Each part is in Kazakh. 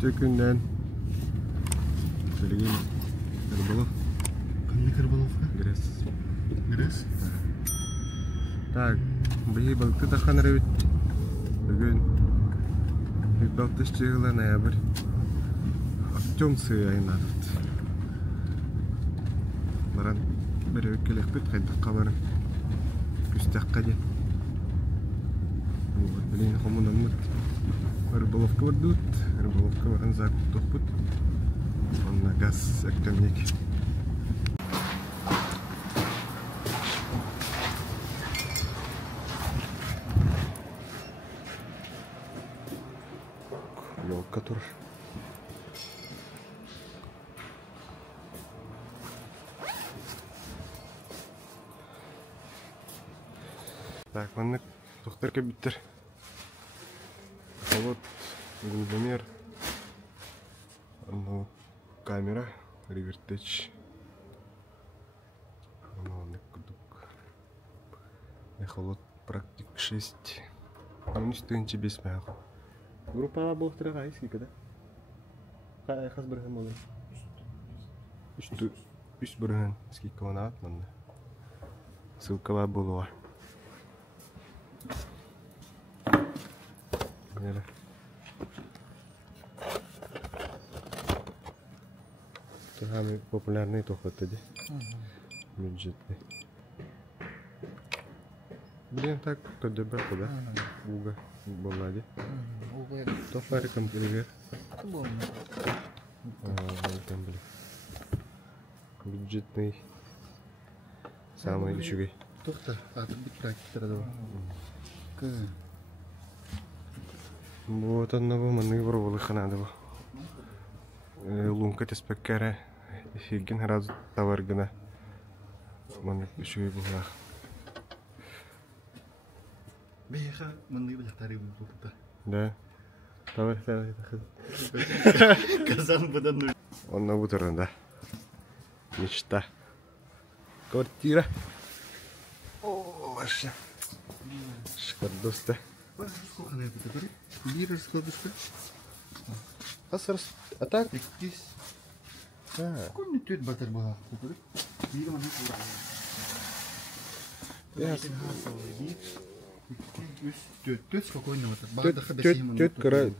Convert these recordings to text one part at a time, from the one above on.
Tökünden. Söyleyeyim. Kırbalı. Kanlı Kırbalovka? Gres. Gres? Так, бии балты таханыр бит. Бүгін балты жылы ноябрь. Октябрь айына тут. Баран бір өкелек бит қайдаққа барым. Күстаққа де. Блин, хомунамыт. Рыболовка бардут. Рыболовка баран закуп топпут. Онна газ әктемнек. Елка тур. Так, маннык доктор кебиттер. Вот глубомер. Ну, камера, ривертеч. Маннык кудук. Эхолот практик 6. Амни стынчи бес маяк. Группа болуктура кайсы кеде? Кай хас бирген болду. Үч бирген сколько вона атманды. Ссылкалар болуа. Нера. Самый популярный тохот эти. Бюджетный. Блин, так КДБ куда? Уга. Болади. Тофариком привет. Там, блин. Бюджетный. Самый дешевый. Доктор, а ты будь практик радова. Вот одного маневрового ханадова. Лунка теспеккере. Хигин раз товаргана. Манек еще и была. Беха, манны бахтари бухта. Да. Давай. Казан будан. Он на утро, да. Мечта. Квартира. О, вообще. Шикардоста. Сколько на это теперь? Бир раскладушка. А так? Здесь. Сколько тет батер была? Бир манны. Ясно. Тет спокойно вот.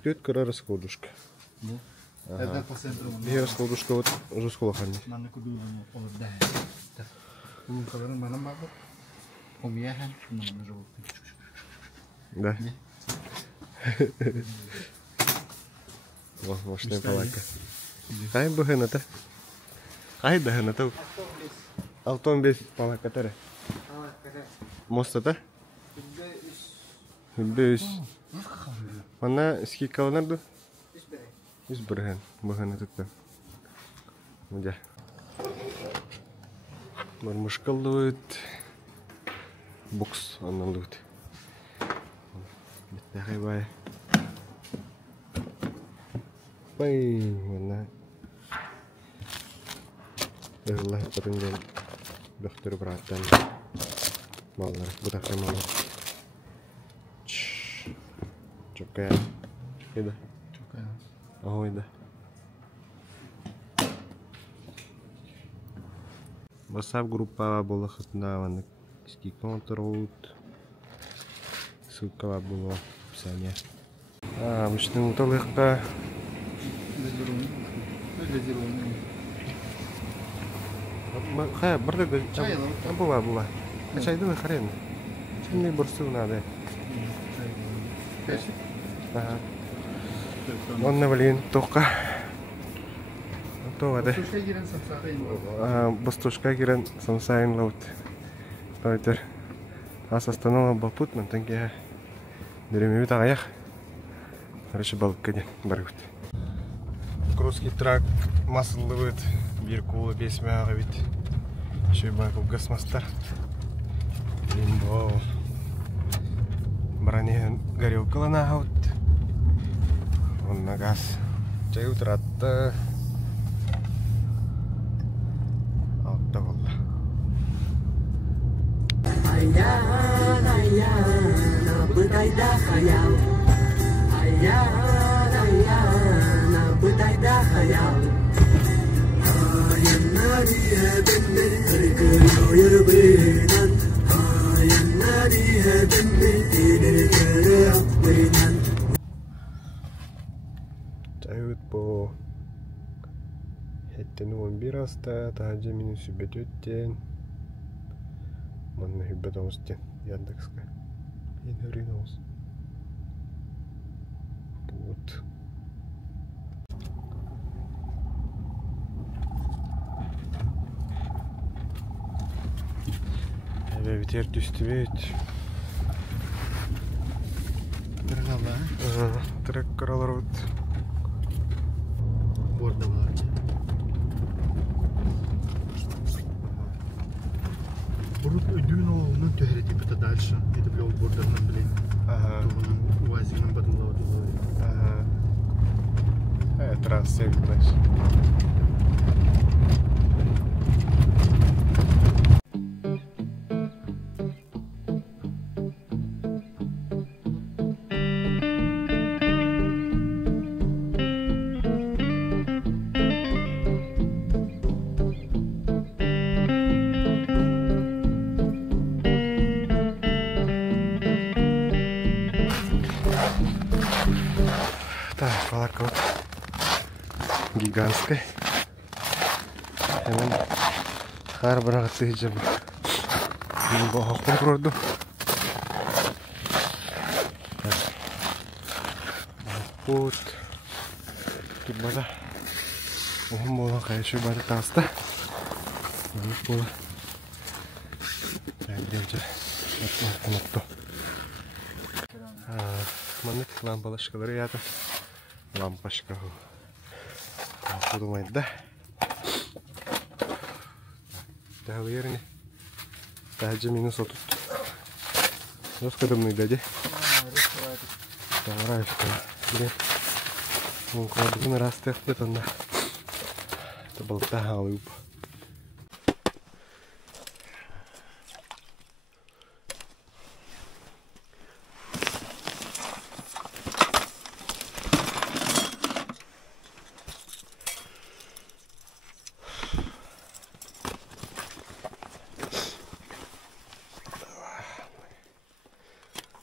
Тетка раскладушка. Это по центру. Бир раскладушка вот уже скоро ходить. Манны куду он да. Ну, когда мы нам бабу. Умеем, мы живем. Да. Во, мощная палатка. Хай бухената. Хай дагената. Алтон без палатка тере. Мостата? Хүлдөөс. Мана сколько надо? Изберген. Бухената та. Мудя. Мармушкаллует. Бокс аналут. Битахай бай. Бай, mana? Adalah perunjang dokter beratan. Malah butaknya malah. Coba, ini. Oh ini. WhatsApp группа была хотна, ски контролт. Ссылка была в описании. Обычно утолыхка. Хай, барды чай. Була. Чайды да харен. Чайный борсу надо. Он блин, тока. То да. Бастушка гирен самсайн лаут. Тойтер. Ас останова бапутман танке. Дереми витаях. Короче, балкаде барут. Крузский трак маслывает биркула без мяга вид. Еще и байку газмастер. Лимбо. Броне горелка на аут. Он на газ. Чай утрата. Аутовалла. Аян, аян, бытайда хаял. Аян, аян. Чайыт по хеттен 11 аста таханжа минут сүбет өттен манна хүббет оңыстен Яндекска енерин оңыз вот эбе битер түстүбет трек каралар вот Борда var. Бурут ödüğün oğlunun töhreti bita дальше. Это бля бордарынан блин. Туғынан уазигынан бадылау дылау. Трасса видно. Так, палатка вот гигантская. Hemen har bir atlayacağım. Bu hakkım kurdu. Вот. Тут бада. Он был, конечно, бада таста. Вот было. Так, идемте. Вот. Маннык лампалашкалары ятым. Лампашка. Подумает, да? Да, верно. Таханжа минус отут. Jos kadımlıydı hadi. Tamam, işte. Блин. Вон кладбин растет где-то на. Это был тагалуб.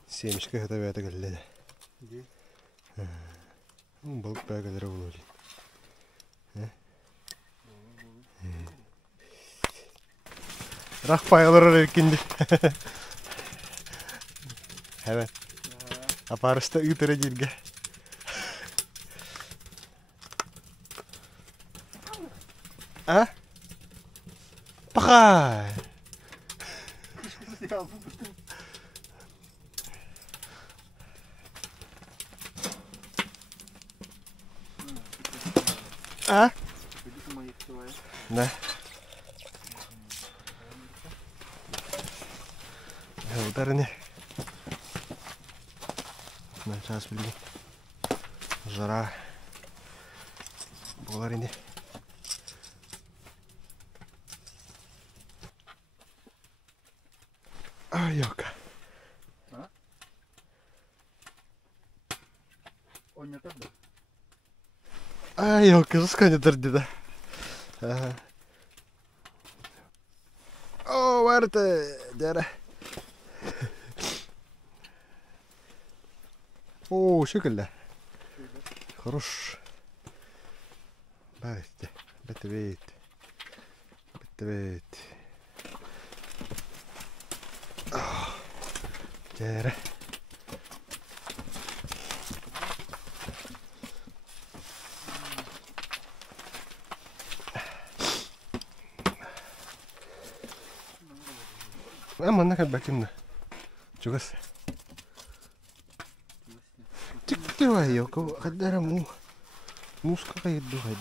Семечка готовят галледа. Где? Балык бәгәләре булыр. Рахпайлар екенде. Evet. Aparışta ütüre dilge. Ha? Pakay. А? Да. Ударение. На час блин. Жара. Боларыне. Айока. А? Ойнатар да. Айока, засканет да. Ага. О, варте, дяра. О, шикарно. Хорош. Барсте, бетвейт. Бетвейт. Дяра. Ama ne kadar bakayım da. Çok az. Çıktı var yok. O kadar mu. Muska kayıt bu kayıt.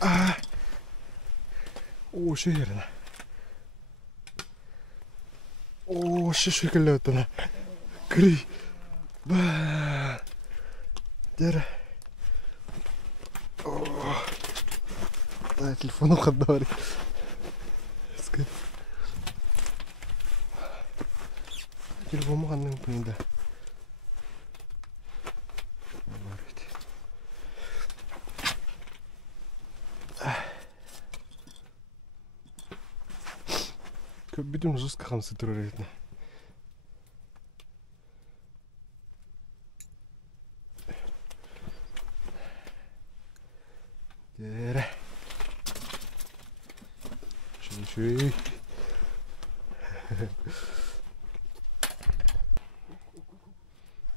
Ah. O şey yerine. O şişikli ötene. Kri. Bah. Дяра. Телефон уходной. Телефон муганның пында. Bütün жестко хамсы тұрар. Дәрі. Шүй.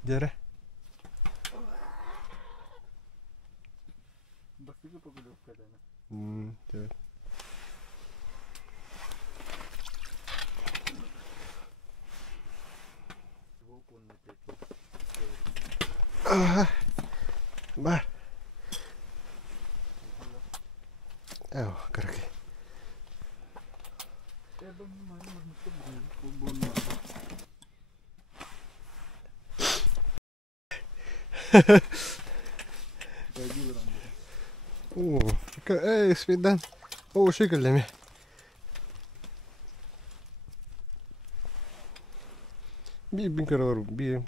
Дәрі. Басыгы погулевка, да? Дәрі. Бар. Evo, kraki. Svidan. Şekilde bir kere var, bir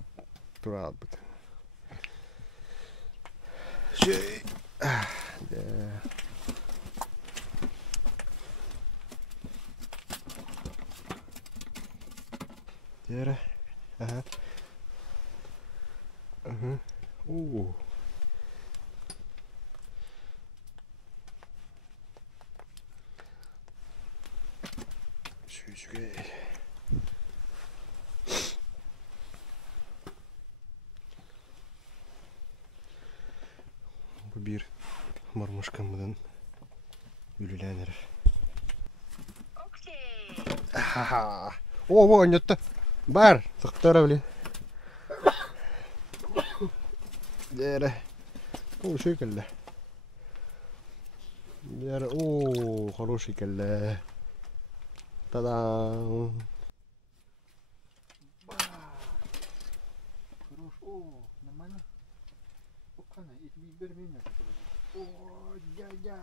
rahat bir. Diğeri. Aha. Aha. Oo. Şöyle. Bu bir marmuşkamdan ülülenir. Aha. Oo, oynattı. Бар, сақтара блин. Дәрі. О, шекілді. Дәрі. О, хороший келді. Та-дам. Хорош. О, нормально. Окана, и бермеймін. О, дядя.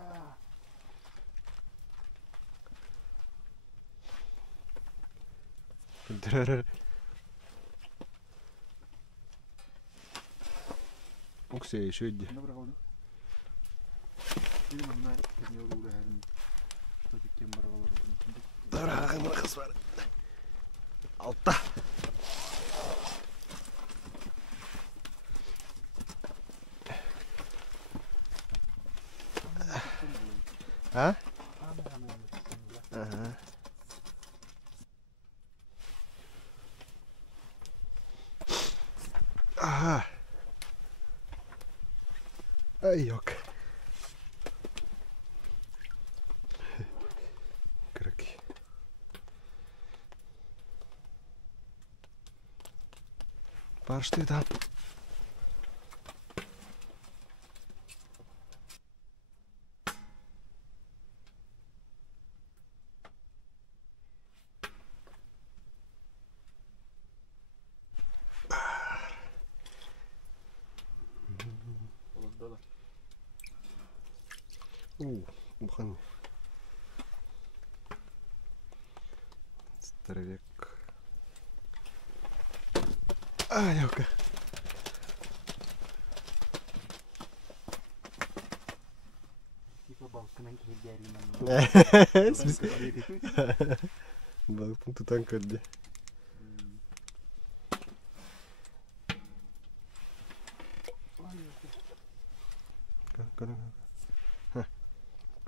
Дәрі. Okey, şöyle. Ne bırakalım? Benim anne ne olur her gün. Tabii ki bırakalım. Bırakalım kız var. Altta. Ha? Aha. Aha. Ay yok. Kırık. Başladı da. Бухан. Здоровяк. Лёвка. Типа балконан кеберин. Балкон тутан көлді.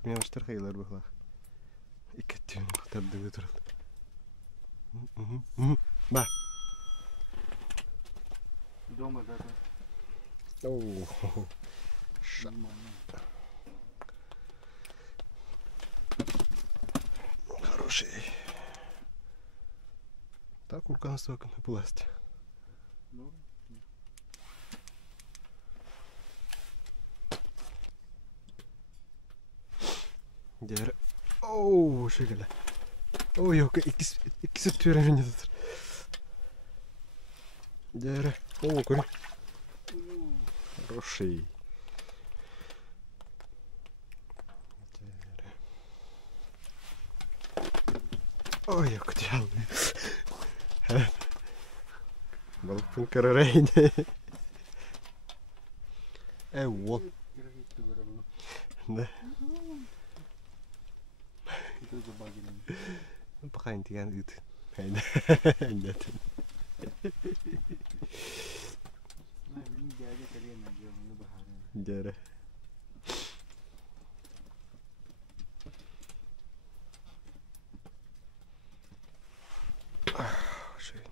Мен аштар қайлар бұқлақ. Икеттен құтарды өтірді. Ба. Дома, да. Оу. Хороший. Так, вулкан соком и пласть. Diğer. Oo, şöyle. Oo yok, ikisi türevindedir. Diğer. Oo, koy. Хороший. Ой, yok çaldı. Balıkın kararaydı. Evet. Ne? Пока интиган ит. Айда. Айда. Jere. Schön.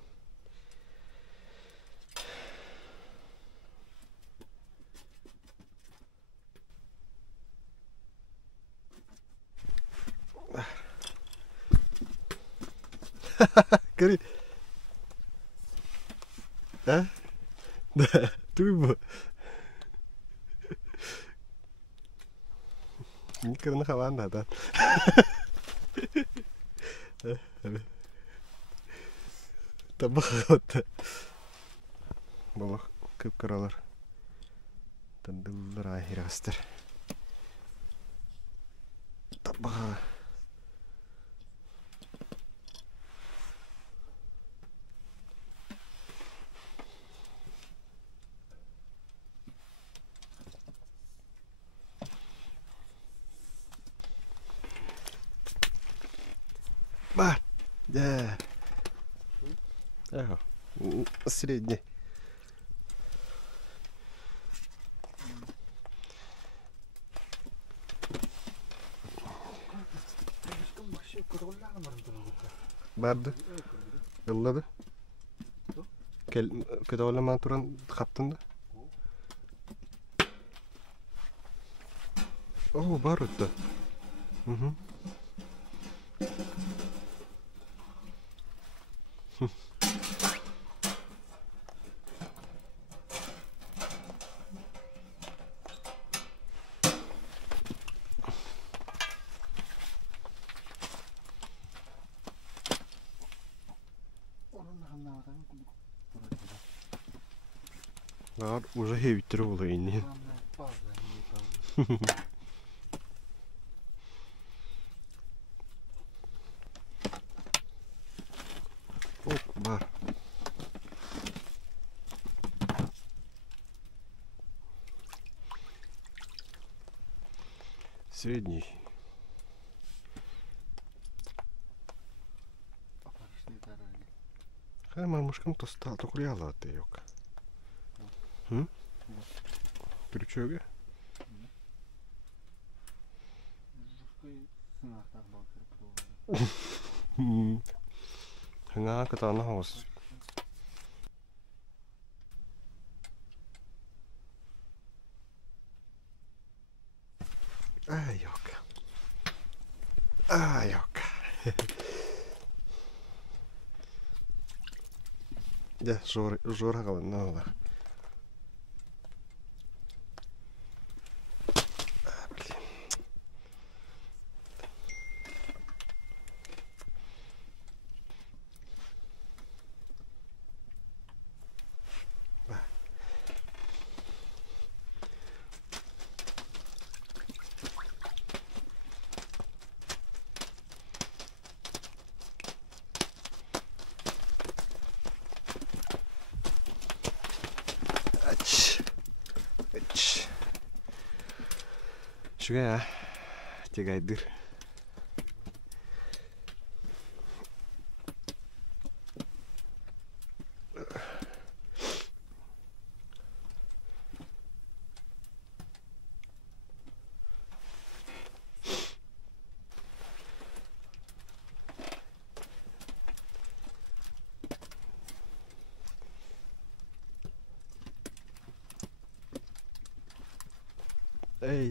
Kari. Hah? Tuh. Ini karena kawan datang. Tabak. Балах көп каралар. Тандыллар ахирастыр. Табага. Ба. Да. Ага. Средний. Барды. Yılladı. Kötü olama turan kaptın da. Oh, barut da. Hı. Var, уже хевитер oluyor inni. Оп, бар. Средний. Хай мамушкам тостал, то куряла ты yok. Hı? Türkçe Hınga katana havas. Yok. Yok. Ya zor hakalı ne olur. Şuraya tegaydır.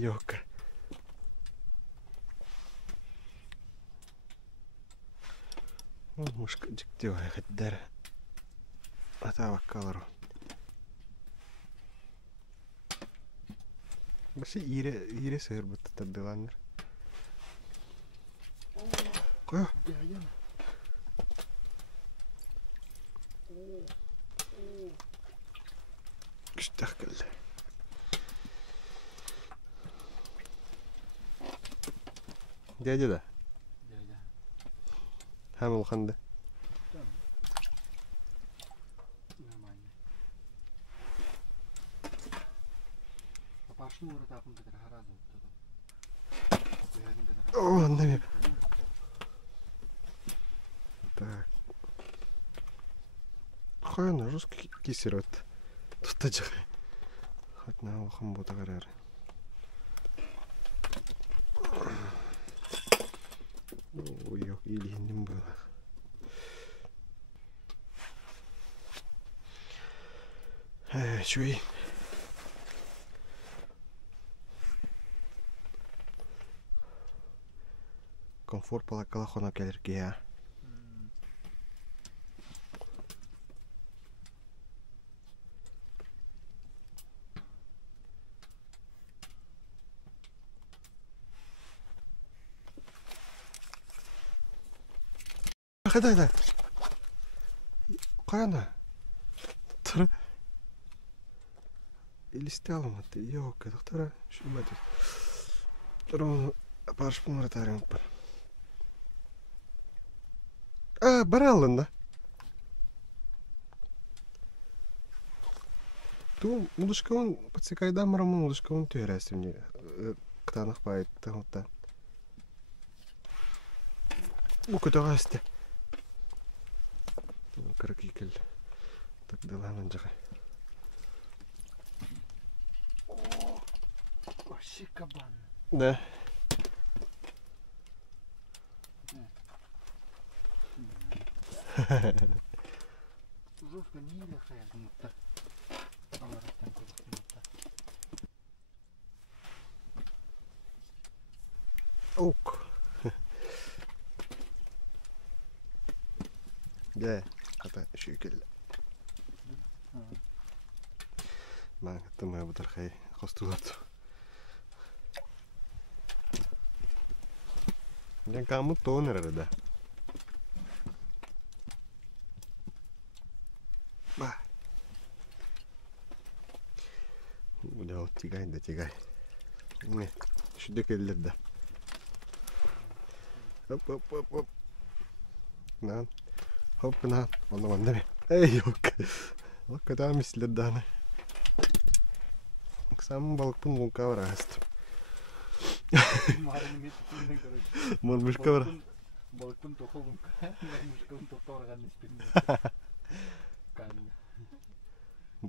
Yok. Мушкачик делай хоть дар. А так колору. Башы ире сыр бутта тадыланыр. Кой? Күштак келди. Дядя да. Hem olkandı. Oh, annem. Кайна жесткий кисерот. Тут же. Хоть на ухом будет аграр. Ой, или не было. Чуй. Комфорт пала калахона келерге. Қайда? Қайда? Тұр. Елесте аламады. Йоқ, тұра. Шүмәді. Тұр, оны паршпын ұратарың бар. Бара алында. Ту, мұдышқауын, подсекайда мұрамын мұдышқауын түйерәсім не. Қытанық байыт, тұғылтта. Бұл көтіға әсті. Кырык икел. Так даламын жағай. Вообще кабан. Да. Жовка не лихая, гнута. Ок. Да. Хата шүйкел. Маң тымай бұтырқай қостулады. Мен қамыт тоғыныр әрі да. Ба. Ұда от тегай да тегай. Не, шүді келдер да. Оп. Нан. Hoppa, on vandami. Ei olekaan. Vaikka tää mistä lähdään. Onko sä mun balkon mun kaurahasta? Mun myös kaura. Balkon tohon. Mun myös kaura nispin. Kan.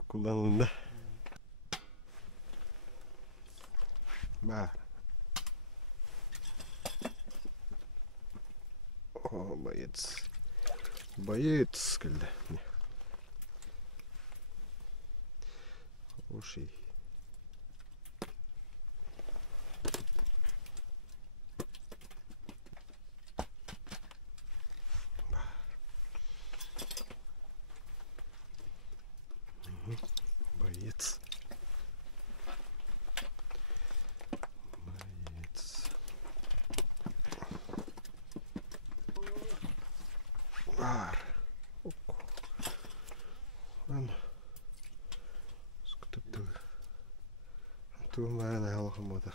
Kullan lunda. Mä. Oh, Боец, когда. Хороший. Боец. Var. Скутупту. Ту мана ялхамада.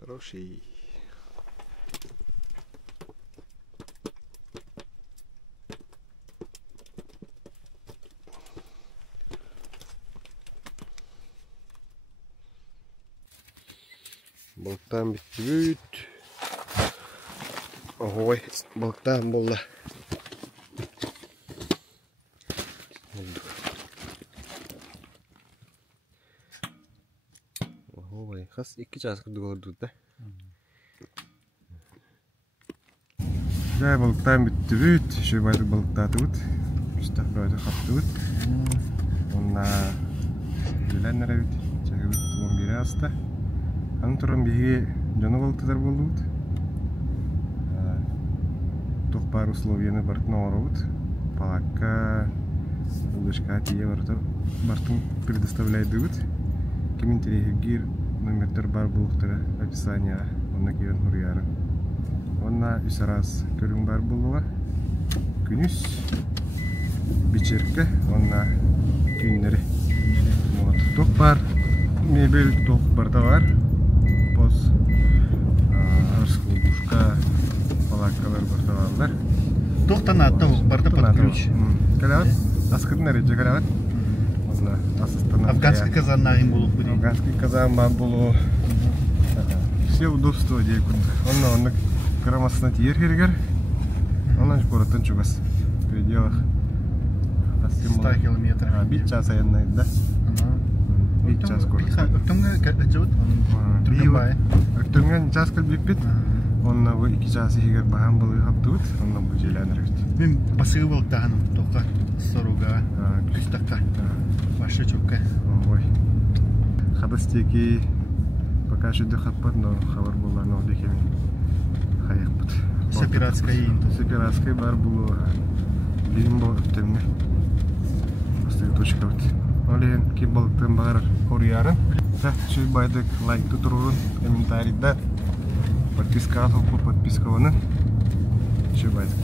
Хороший. Балықтан бітті. Ой, балықтан болды. Ой, қас 2 жасқа көрді да. Жай балықтан бітті бүт. Шөбайды балықтаты бүт. Үстақ байды қапты бүт. Онна үләнлері бүт. Жағы бүт 11 аста. Аны тұрын беге жаны балықтар болды бүт. Тоқпар условияны бартын ауыры бүт. Палакка, удочка тие бартын предоставляйды бүт. Комментариях номер бар бұлықтары описания. Онна кевен ұрияры. Онна үс раз көрің бар бұлыға. Күнүс, бичеркі, онна күннері. Тоқ бар, мебель тоқ бар да бар. Поз, арскул душка. палаткалар борталар. Тоқтан атты барда под ключ. Калят, аскыдын реже калят. Онда асыстан. Афганский казан нагин болуп буди. Афганский казан бар болу. Все удобства дейкут. Онда граммасына тиер кергер. Онан городтан чугас. В пределах 100 километров. Бит час аяннай, да? Бит час город. Өттөңгө жабыт. Тургабай. Өттөңгө час кыл биппит. Онна бу 2 час егер бахан болу хаптыбыт. Онна бу желенерет. Мен басыгы болуктаган тока соруга. Күстакка. Башы чукка. Ой. Хабастеки пока что дохаппат, но хабар була, но декеми хаякпат. Сепиратская бар булу. Бимбо темне. Бастыгы точка бит. Олен кибалтын бар хорьярын. Да, чүй байдык лайк тутурун, комментарий да. Подписка атып, подписканы. Чүй байдык.